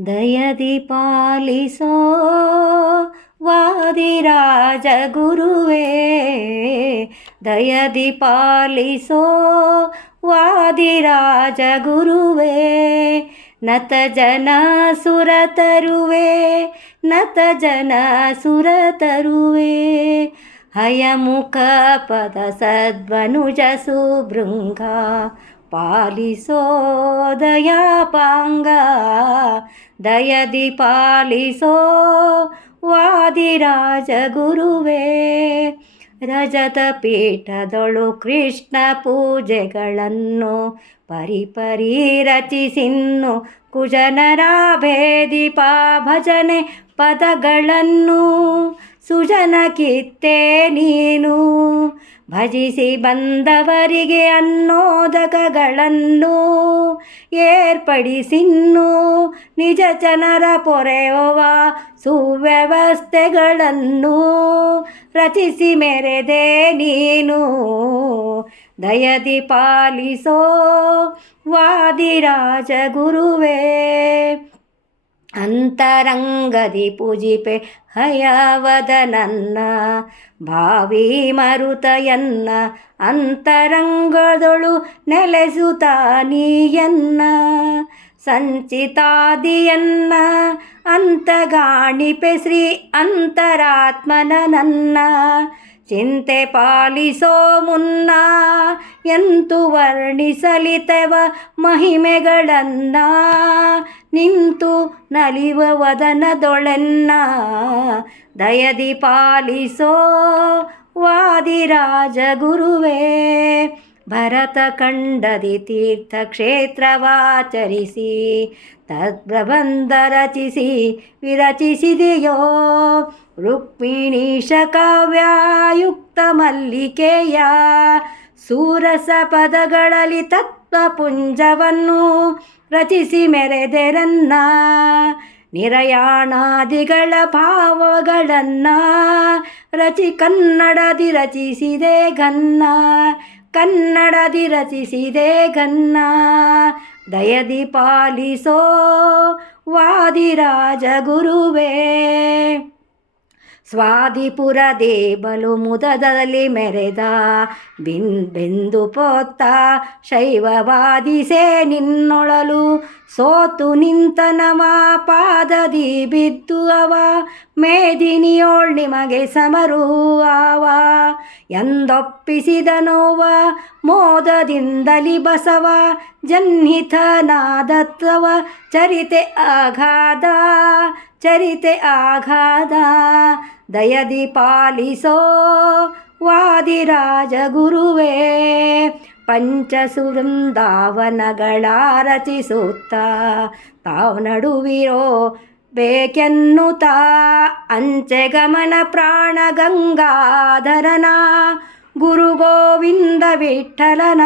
दयदिपालिसो वादिराजगुरुवे। दयदिपालिसो वादिराजगुरुवे। नत जन सुरत नत जन सुरतरु ಜನ ಸುರ ತರುವೆ ನತ ಜನ ಸುರ ತರುವೆ ಹಯಮುಖ ಪದ ಸದ್ವನುಜ ಸುಭೃಂಗ ಪಾಲಿಸೋ ದಯಾಪಾಂಗ ದಯದಿ ಪಾಲಿಸೋ ವಾದಿರಾಜ ಗುರುವೇ ರಜತ ಪೀಠದೊಳು ಕೃಷ್ಣ ಪೂಜೆಗಳನ್ನು ಪರಿಪರಿ ರಚಿಸಿನ್ನು ಪಾ ಭಜನೆ ಪದಗಳನ್ನು, ಸುಜನ ಕಿತ್ತೇ ನೀನು. ಭಜಿಸಿ ಬಂದವರಿಗೆ ಅನ್ನೋದಕಗಳನ್ನು ಏರ್ಪಡಿಸಿನ್ನು ನಿಜ ಜನರ ಪೊರೆಯುವ ಸುವ್ಯವಸ್ಥೆಗಳನ್ನು ರಚಿಸಿ ಮೆರೆದೆ ನೀನು. ದಯದಿ ಪಾಲಿಸೋ ವಾದಿರಾಜ ಗುರುವೇ ಅಂತರಂಗದಿ ಪೂಜಿಪೆ ಹಯವದನನ್ನ, ಭಾವಿ ಮರುತಯನ್ನ ಅಂತರಂಗದೊಳು ನೆಲೆಸುತ್ತ ನೀಯನ್ನ, ಸಂಚಿತಾದಿಯನ್ನ ಅಂತಗಾಣಿಪೆ ಶ್ರೀ ಅಂತರಾತ್ಮನ ನನ್ನ ಚಿಂತೆ ಪಾಲಿಸೋ ಮುನ್ನ ಎಂತು ವರ್ಣಿಸಲಿತವ ಮಹಿಮೆಗಳನ್ನ ನಿಂತು ನಲಿವ ವದನದೊಳೆನ್ನ ದಯದಿ ಪಾಲಿಸೋ ವಾದಿರಾಜ ಗುರುವೇ ಭರತ ಕಂಡದಿ ತೀರ್ಥಕ್ಷೇತ್ರವಾಚರಿಸಿ ತತ್ಪ್ರಬಂಧ ರಚಿಸಿ, ವಿರಚಿಸಿದೆಯೋ. ರುಕ್ಮಿಣೀಶ ಕಾವ್ಯಾಯುಕ್ತ ಮಲ್ಲಿಕೆಯ ಸೂರಸ ಪದಗಳಲ್ಲಿ ತತ್ವಪುಂಜವನ್ನು ರಚಿಸಿ ಮೆರೆದೆರನ್ನ, ನಿರಯಾಣಾದಿಗಳ ಭಾವಗಳನ್ನ ರಚಿ ಕನ್ನಡದಿ ರಚಿಸಿದೆ ಗನ್ನ ಕನ್ನಡದಿ ರಚಿಸಿದೆ ಗನ್ನ ದಯದಿ ಪಾಲಿಸೋ ವಾದಿರಾಜ ಗುರುವೇ ಸ್ವಾದಿಪುರ ದೇಬಲು ಮುದದಲ್ಲಿ ಮೆರೆದ ಬಿನ್ ಬೆಂದು ಪೋತ್ತ ಶೈವವಾದಿಸೆ ನಿನ್ನೊಳಲು ಸೋತು ನಿಂತನವ ಪಾದದಿ ಬಿದ್ದು ಅವ ಮೇದಿನಿಯೋಳ್ ನಿಮಗೆ ಸಮರೂವ ಎಂದೊಪ್ಪಿಸಿದ ನೋವ ಮೋದದಿಂದಲಿ ಬಸವ ಜನ್ಹಿತನಾದತ್ವ ಚರಿತೆ ಆಘಾದ ಚರಿತೆ ಆಘಾದ. ದಯದಿ ಪಾಲಿಸೋ ವಾದಿರಾಜ ಗುರುವೇ ಪಂಚಸುವೃಂದಾವನಗಳ ರಚಿಸುತ್ತ ತಾವು ನಡುವಿರೋ ಬೇಕೆನ್ನುತ್ತ ಅಂಚೆ ಗಮನ ಪ್ರಾಣ ಗಂಗಾಧರನ, ಗುರು ಗೋವಿಂದ ವಿಠಲನ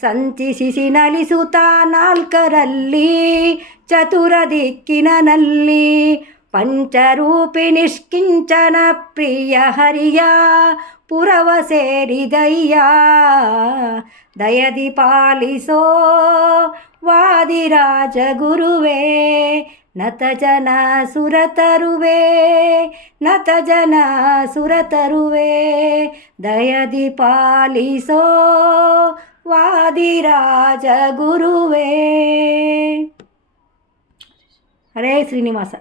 ಸಂಚಿಸಿ ನಲಿಸುತ್ತ ನಾಲ್ಕರಲ್ಲಿ, ಚತುರ ದಿಕ್ಕಿನಲ್ಲಿ ಪಂಚರೂಪಿ ನಿಷ್ಕಿಂಚನ ಪ್ರಿಯ ಹರಿಯ, ಪುರವ ಸೇರಿದಯ್ಯ. ದಯದಿ ಪಾಲಿಸೋ ವಾದಿರಾಜ ಗುರುವೇ ನತ ಜನ ಸುರತರುವೆ ನತ ಜನ ಸುರತರುವೆ. ದಯದಿ ಪಾಲಿಸೋ ವಾದಿರಾಜ ಗುರುವೇ ಹರೇ ಶ್ರೀನಿವಾಸ.